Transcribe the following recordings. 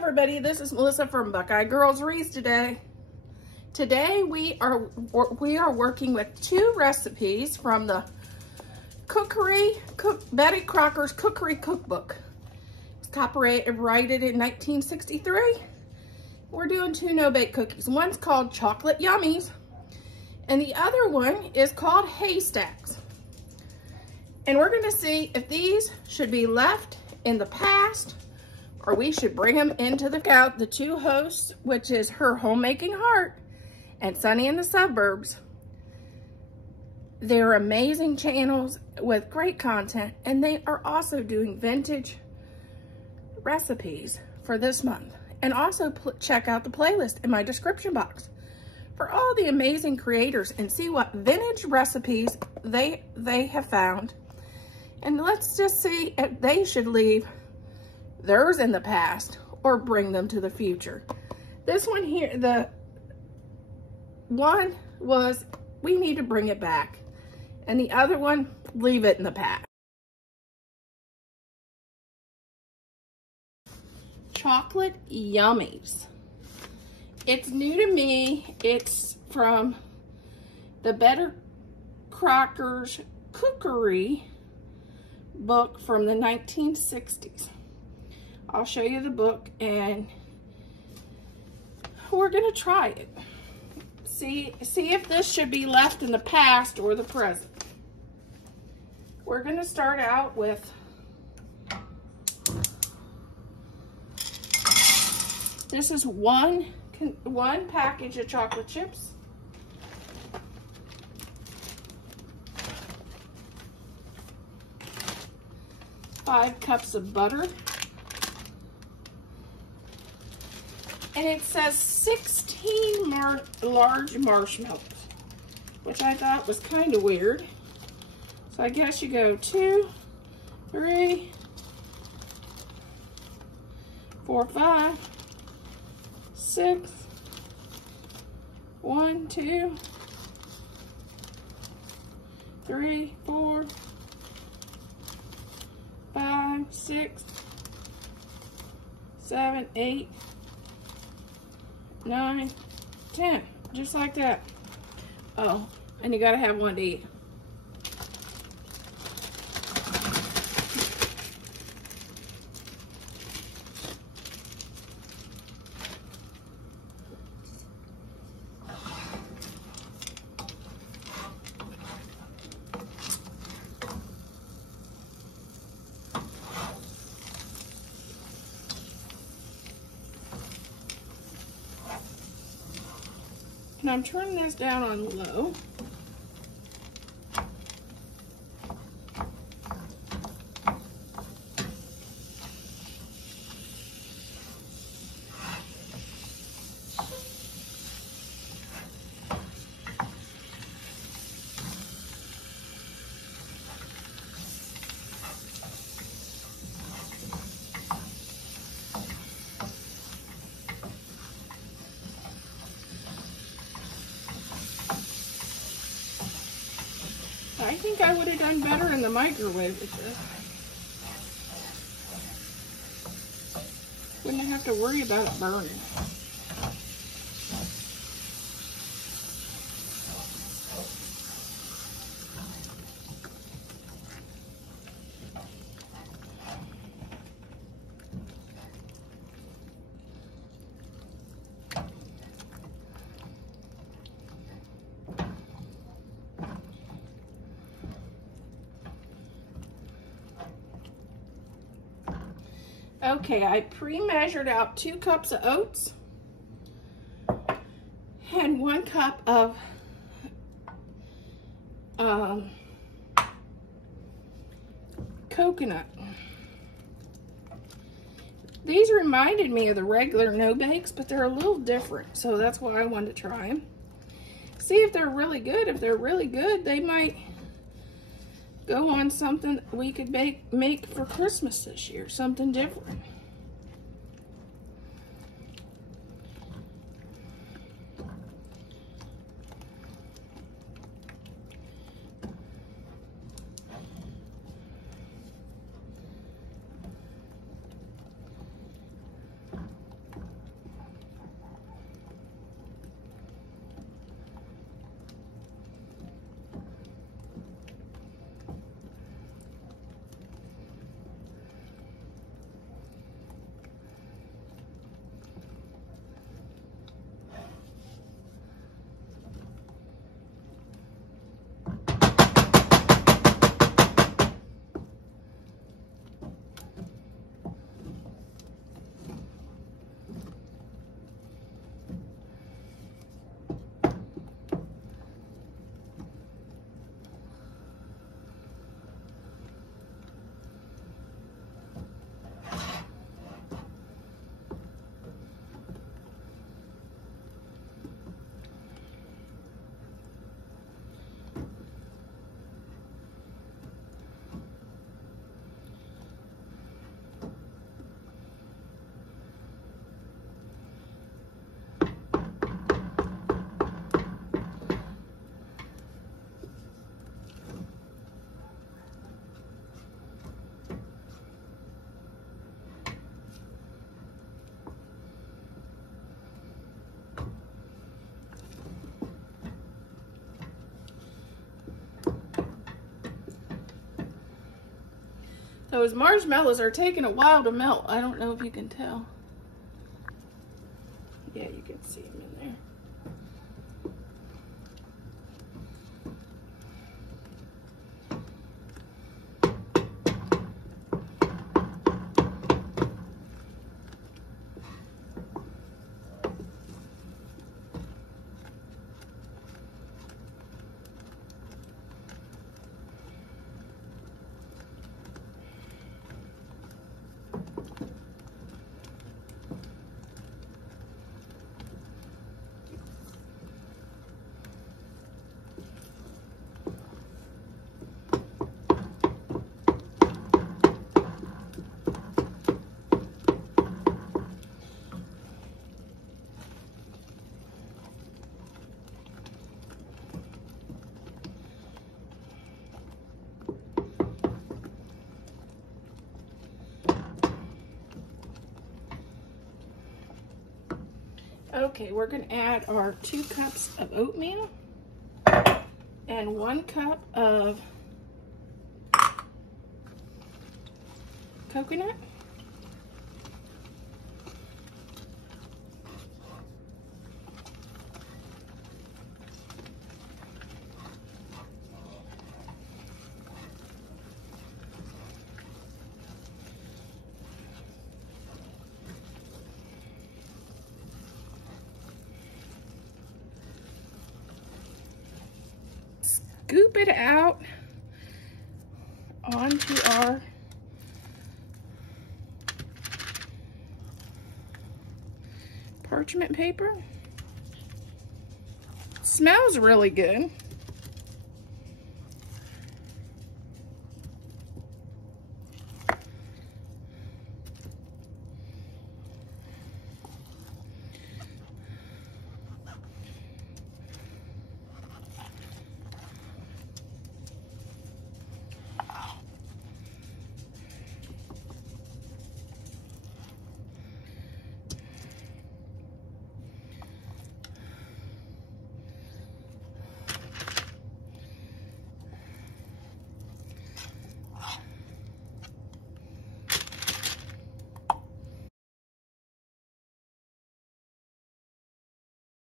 everybody, this is Melissa from Buckeye Girls Reads today. Today we are working with two recipes from the Betty Crocker's Cookery Cookbook. It's copyrighted in 1963. We're doing two no-bake cookies. One's called Chocolate Yummies, and the other one is called Haystacks. And we're going to see if these should be left in the past or we should bring them into the two hosts, which is Her Homemaking Heart and Sunny in the Suburbs. They're amazing channels with great content, and they are also doing vintage recipes for this month. And also check out the playlist in my description box for all the amazing creators and see what vintage recipes they have found. And let's just see if they should leave theirs in the past or bring them to the future. This one here, the one was, we need to bring it back. And the other one, leave it in the past. Chocolate Yummies. It's new to me. It's from the Betty Crocker's Cookery book from the 1960s. I'll show you the book and we're gonna try it. See if this should be left in the past or the present. We're gonna start out with this is one package of chocolate chips. 5 cups of butter. And it says 16 large marshmallows, which I thought was kind of weird. So I guess you go 2, 3, 4, 5, 6, 1, 2, 3, 4, 5, 6, 7, 8, 9, 10, just like that. Oh, and you gotta have one to eat. And I'm turning this down on low. I think I would have done better in the microwave with this. Wouldn't have to worry about it burning. Okay, I pre-measured out 2 cups of oats and 1 cup of coconut. These reminded me of the regular no-bakes, but they're a little different, so that's why I wanted to try them. See if they're really good. If they're really good, they might go on something we could make for Christmas this year, something different. Those marshmallows are taking a while to melt. I don't know if you can tell. Yeah, you can see them in there. Okay, we're going to add our 2 cups of oatmeal and 1 cup of coconut. Scoop it out onto our parchment paper. Smells really good.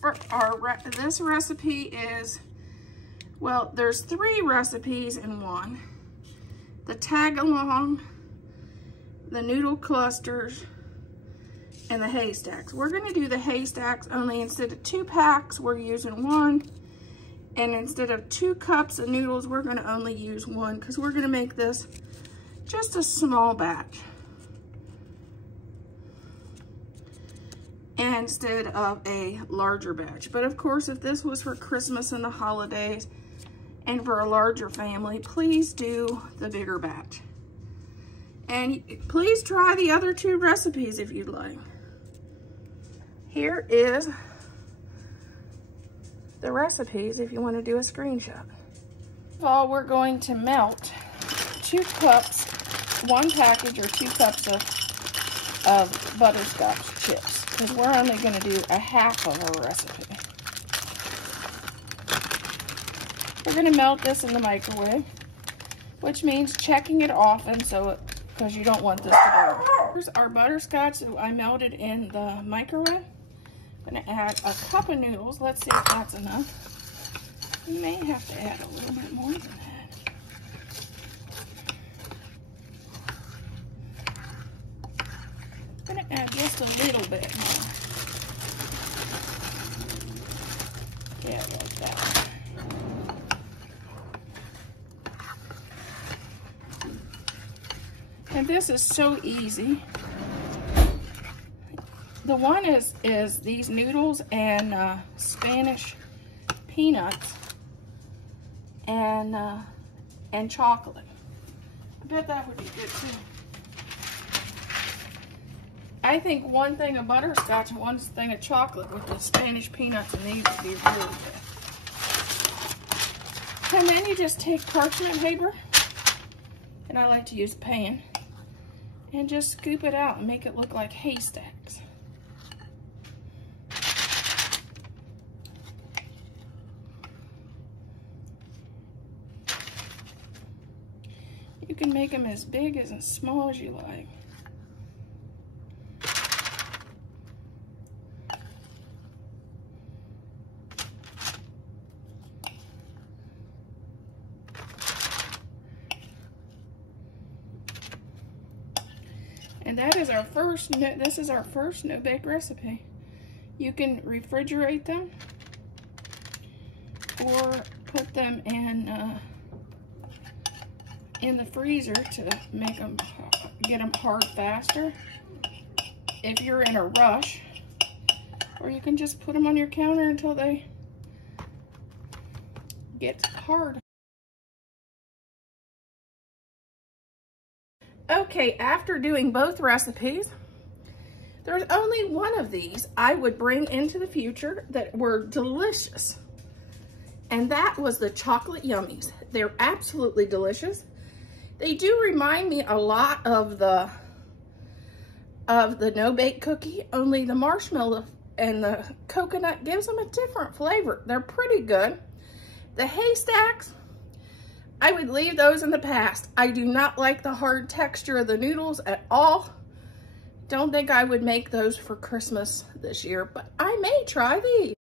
For this recipe is, well, there's 3 recipes in one. The tag along, the noodle clusters, and the haystacks. We're gonna do the haystacks, only instead of 2 packs, we're using 1. And instead of 2 cups of noodles, we're gonna only use 1, because we're gonna make this just a small batch. Instead of a larger batch. But of course, if this was for Christmas and the holidays and for a larger family, please do the bigger batch. And please try the other 2 recipes if you'd like. Here is the recipes if you want to do a screenshot. First of all, we're going to melt 2 cups, 1 package or 2 cups of butterscotch chips, because we're only going to do a half of our recipe. We're going to melt this in the microwave, which means checking it often, because you don't want this to burn. Here's our butterscotch that I melted in the microwave. I'm going to add a cup of noodles. Let's see if that's enough. You may have to add a little bit more than that. I'm going to add just a little bit more. Yeah, like that. And this is so easy. The one is these noodles and Spanish peanuts and chocolate. I bet that would be good too. I think 1 thing of butterscotch and 1 thing of chocolate with the Spanish peanuts and these would be really good. And then you just take parchment paper, and I like to use a pan, and just scoop it out and make it look like haystacks. You You can make them as big as small as you like. And that is our first, this is our first no-bake recipe. You can refrigerate them or put them in the freezer to make them, get them hard faster if you're in a rush. Or you can just put them on your counter until they get hard. Okay, after doing both recipes, there's only one of these I would bring into the future that were delicious. And that was the chocolate yummies. They're absolutely delicious. They do remind me a lot of the no-bake cookie, only the marshmallow and the coconut gives them a different flavor. They're pretty good. The haystacks, I would leave those in the past. I do not like the hard texture of the noodles at all. Don't think I would make those for Christmas this year, but I may try these.